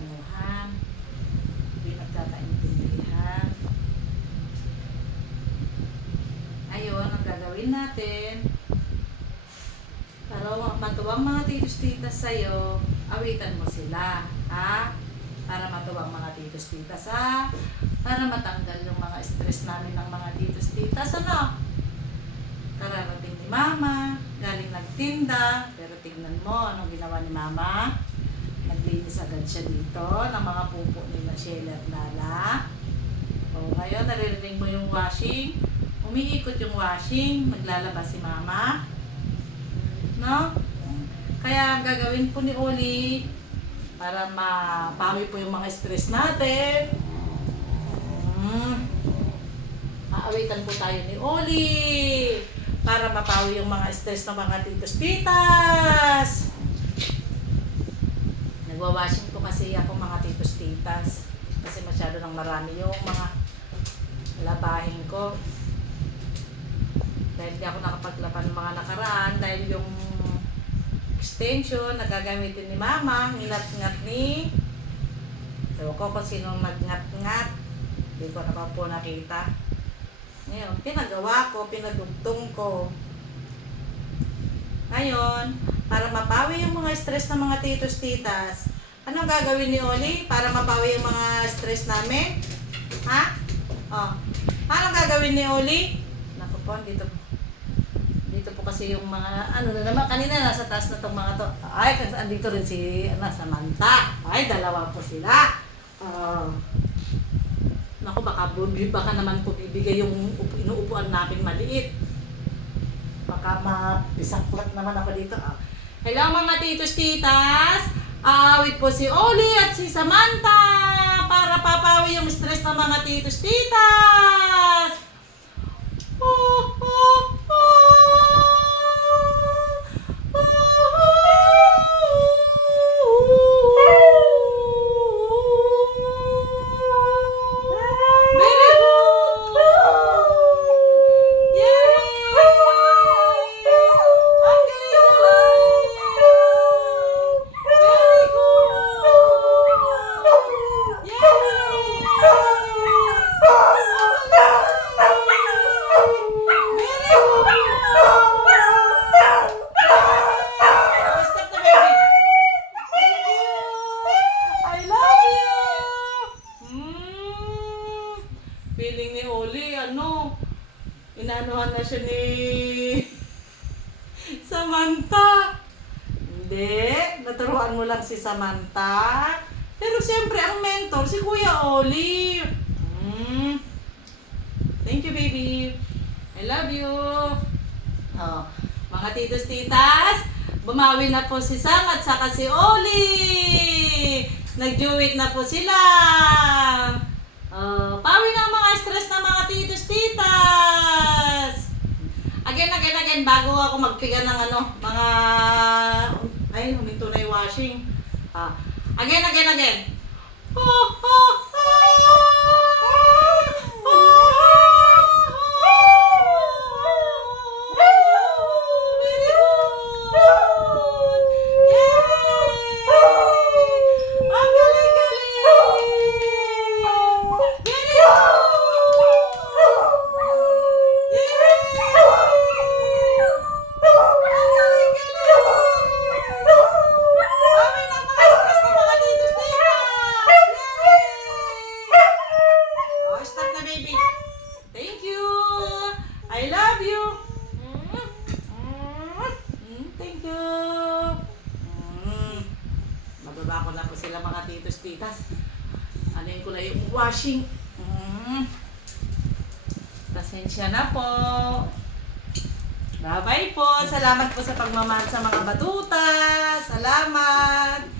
ano ha, hindi magkakaintindihan. Ayun, ang gagawin natin para matuwang mga titos-titas sa'yo, awitan mo sila, ha? Para matuwang mga titos-titas, ha? Para matanggal yung mga stress namin ng mga titos-titas, ano? Kararating ni Mama, galing nagtinda, pero tignan mo, anong ginawa ni Mama? Naglinis agad siya dito ng mga pupo ni Sheila at Lala. O, ngayon, naririnig mo yung washing. Umiikot yung washing, maglalabas si Mama. No? Kaya ang gagawin po ni Oli para mapawi po yung mga stress natin. Aawitan po tayo ni Oli para mapawi yung mga stress ng mga titos-titas. Nagwa-washing po kasi ako mga titos-titas kasi masyado nang marami yung mga labahin ko. Dahil di ako nakapaglaban ng mga nakaraan dahil yung extension na gagamitin ni Mama, nginat-ngat ni ewan ko kung sino mag-ngat-ngat, hindi ko naman po nakita. Ngayon, pinagawa ko, pinadugtong ko. Ngayon, para mapawi yung mga stress ng mga titos-titas, anong gagawin ni Oli para mapawi yung mga stress namin? Ha? Oh. Anong gagawin ni Oli? Naku po, dito po kasi yung mga, ano na naman, kanina nasa taas na itong mga to. Ay, andito rin si Samantha. Ay, dalawa po sila. Naku, baka naman po bibigay yung inuupuan namin maliit. Baka mapisaklat naman ako dito. Hello mga titos-titas! Aawit po si Oli at si Samantha para papawi yung stress ng mga titos-titas! Feeling ni Oli, inanuhan na siya ni Samantha. Hindi, naturuan mo lang si Samantha. Pero siyempre, ang mentor, si Kuya Oli. Thank you, baby. I love you. Oh, mga titos-titas, bumawi na po si Sam at saka si Oli. Nag-duet na po sila. Pawi na ang mga stress ng mga titos-titas. Again, bago ako magpiga ng mga, ay, huminto na yung washing. Again. Baby. Thank you. I love you. Thank you. Mababa ko na po sila mga titos-titas. Anuin ko na yung washing. Pasensya na po. Bye-bye po. Salamat po sa pagmamahal sa mga batuta. Salamat.